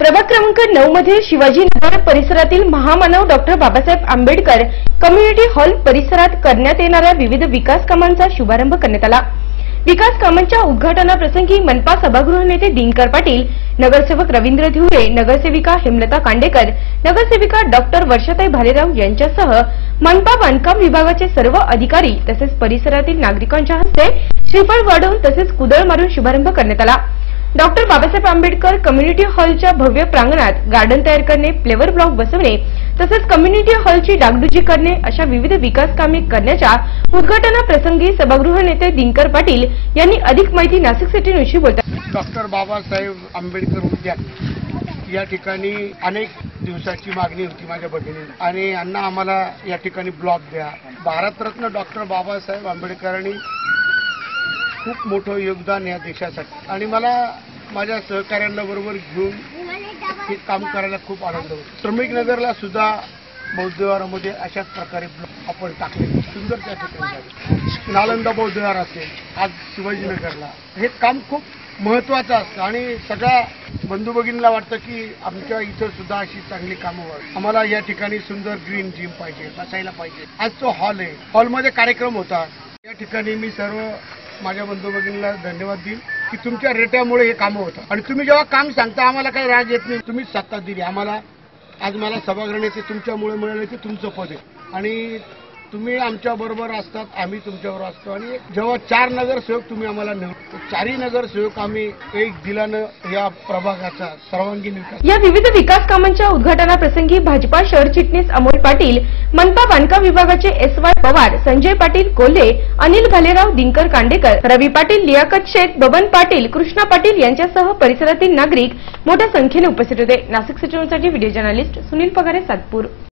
प्रभाग क्रमांक 9 मध्ये शिवाजीनगर परिसरातील महामानव doctor Babasaheb Ambedkar community hall परिसरात करण्यात येणाऱ्या विविध विकास कामांचा शुभारंभ करण्यात आला। विकास कामांच्या उद्घाटनाप्रसंगी मनपा सभागृह नेते दिनकर पाटील, नगरसेवक रवींद्र धिवरे, नगरसेविका हेमलता कांडेकर, नगरसेविका डॉक्टर वर्षाताई भालेराव यांच्यासह मनपा बांधकाम विभागाचे सर्व अधिकारी तसेच परिसरातील नागरिकांच्या हस्ते श्रीफळ वाढवून तसेच कुदळ मारून शुभारंभ करण्यात आला। डॉक्टर बाबासाहेब आंबेडकर कम्युनिटी हॉलच्या भव्य प्रांगणात गार्डन तयार करणे, फ्लेवर ब्लॉक बसवणे तसेच कम्युनिटी हॉलची डागडुजी करणे अशा विविध विकास कामे करण्याच्या उद्घाटनाप्रसंगी सभागृह नेते दिनकर पाटील यांनी अधिक माहिती नाशिक सिटी न्यूजशी बोलताना डॉक्टर बाबासाहेब आंबेडकर उद्यान या ठिकाणी अनेक दिवसाची मागणी होती माझ्या भगिनीने आणि यांना आम्हाला या ठिकाणी ब्लॉक द्या। भारतरत्न डॉक्टर बाबासाहेब आंबेडकरांनी खूप मोठं योगदान या देशासाठी आणि मला माझ्या सहकार्यांना बरोबर घेऊन हे काम करायला खूप आनंद होतो। श्रमिक नगरला सुद्धा बौद्ध विहारामध्ये अशाच प्रकारे आपण टाकले, सुंदर त्या ठिकाणी नालंदा बौद्ध विहार असेल, आज शिवाजीनगरला हे काम खूप महत्वाचं असतं आणि सगळ्या बंधू भगिनीला वाटतं की आमच्या इथं सुद्धा अशी चांगली कामं व्हावी। आम्हाला या ठिकाणी सुंदर ग्रीन जिम पाहिजे, बसायला पाहिजे। आज तो हॉल आहे, हॉलमध्ये कार्यक्रम होता। या ठिकाणी मी सर्व माझ्या बंधू भगिनीला धन्यवाद देईन की तुमच्या रेट्यामुळे हे काम होतं आणि तुम्ही जेव्हा काम सांगता आम्हाला काही राग येत नाही। तुम्ही सत्ता दिली आम्हाला, आज मला सभागृह नेते तुमच्यामुळे मिळाले ते तुमचं पद आहे आणि तुम्ही आमच्या बरोबर असतात, आम्ही तुमच्याबरोबर असतो आणि जेव्हा 4 नगरसेवक तुम्ही आम्हाला निवडतो, 4ही नगरसेवक आम्ही एक दिलानं या प्रभागाचा सर्वांगीण विकास। या विविध विकास कामांच्या उद्घाटनाप्रसंगी भाजपा शहर चिटणीस अमोल पाटील, मनपा बांधकाम विभागाचे SY पवार, संजय पाटील कोल्हे, अनिल भालेराव, दिनकर कांडेकर, रवी पाटील, लियाकत शेख, बबन पाटील, कृष्णा पाटील यांच्यासह परिसरातील नागरिक मोठ्या संख्येने उपस्थित होते। नाशिक सिटी न्यूजसाठी व्हिडिओ जर्नलिस्ट सुनील पगारे, सातपूर।